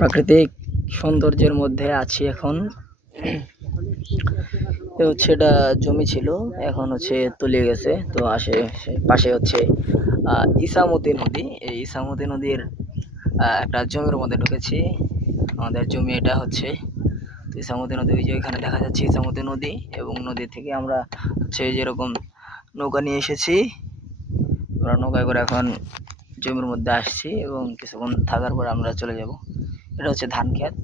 প্রাকৃতিক সৌন্দর্যের মধ্যে আছি এখন। হচ্ছে এটা জমি ছিল, এখন হচ্ছে তলিয়ে গেছে। তো আসে পাশে হচ্ছে ইসামতি নদী। এই ইসামতি নদীর একটা জমির মধ্যে ঢুকেছি। আমাদের জমি এটা হচ্ছে, তো ইসামতি নদী, ওই যে ওইখানে দেখা যাচ্ছে ইসামতি নদী এবং নদী থেকে আমরা হচ্ছে যেরকম নৌকা নিয়ে এসেছি, আমরা নৌকায় করে এখন জমির মধ্যে আসছি এবং কিছুক্ষণ থাকার পর আমরা চলে যাব। এটা হচ্ছে ধান ক্ষেত।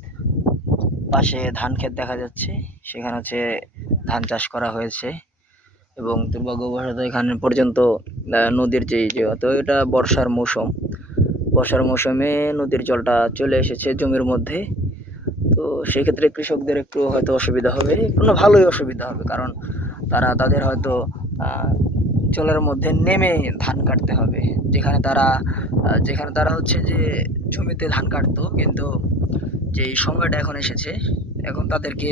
পাশে ধান ক্ষেত দেখা যাচ্ছে, সেখানে হচ্ছে ধান চাষ করা হয়েছে এবং দুর্ভাগ্যবশত এখানে পর্যন্ত নদীর যে তো এটা বর্ষার মৌসুম। বর্ষার মৌসুমে নদীর জলটা চলে এসেছে জমির মধ্যে। তো সেই ক্ষেত্রে কৃষকদের একটু হয়তো অসুবিধা হবে, কোনো ভালোই অসুবিধা হবে, কারণ তারা তাদের হয়তো জলের মধ্যে নেমে ধান কাটতে হবে। যেখানে তারা যেখানে তারা হচ্ছে যে জমিতে ধান কাটতো, কিন্তু যে সময়টা এখন এসেছে, এখন তাদেরকে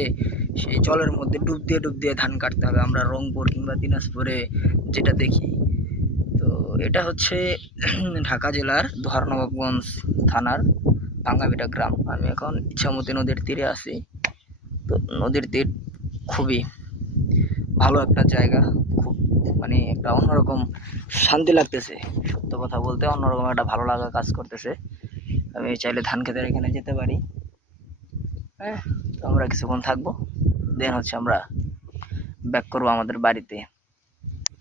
সেই জলের মধ্যে ডুব দিয়ে ডুব দিয়ে ধান কাটতে হবে। আমরা রংপুর কিংবা দিনাজপুরে যেটা দেখি। তো এটা হচ্ছে ঢাকা জেলার ধর্মনবাবগঞ্জ থানার ভাঙ্গাবিটা গ্রাম। আমি এখন ইচ্ছামতি নদীর তীরে আছি। তো নদীর তীর খুবই ভালো একটা জায়গা। খুব মানে একটা অন্যরকম শান্তি লাগতেছে। সত্য কথা বলতে অন্যরকম একটা ভালো লাগা কাজ করতেছে। আমি চাইলে ধান খেতের এখানে যেতে পারি। আমরা কিছুক্ষণ থাকব। দেন হচ্ছে আমরা ব্যাক করব আমাদের বাড়িতে।